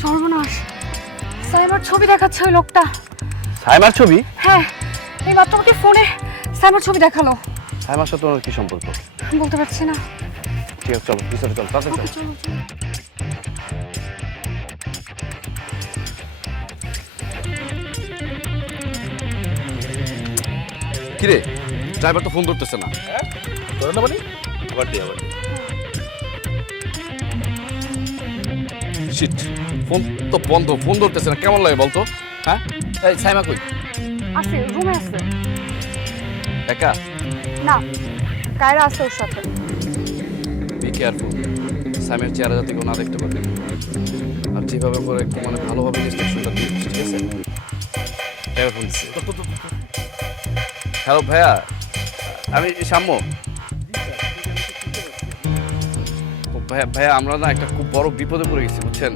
সর্বনাশ, সাইমার ছবি দেখাচ্ছে ওই লোকটা। সাইমার ছবি? হ্যাঁ, এই মাত্র আমাকে ফোনে সাইমার ছবি দেখালো। সাইমার সাথে ওনার কি সম্পর্ক? বলতে পারছি না। ঠিক আছে, চলো ভিতরে চলো, তাড়াতাড়ি চলো। চলো চলো। কিরে, ড্রাইভার তো ফোন ধরতেছে না। ধরো না মানে? আবার দিই, আবার দিই। শিট, ফোন তো বন্ধ, ফোন ধরতেছে না, কেমন লাগে বলতো? হ্যাঁ, এই সাইমা কই? আছে, রুমে আছে। একা? না, কায়রা আছে ওর সাথে। বি কেয়ারফুল, সাইমের চেহারা যাতে কেউ না দেখতে পারে। আর যেভাবে করে একটু মানে ভালোভাবে ডিস্ট্রাকশনটা দিয়ে দিস, ঠিক আছে? ড্রাইভার ফোন দিচ্ছে। হ্যালো ভাইয়া, আমি সাম্য। ভাইয়া ভাইয়া আমরা না একটা খুব বড় বিপদে পড়ে গেছি, বুঝছেন?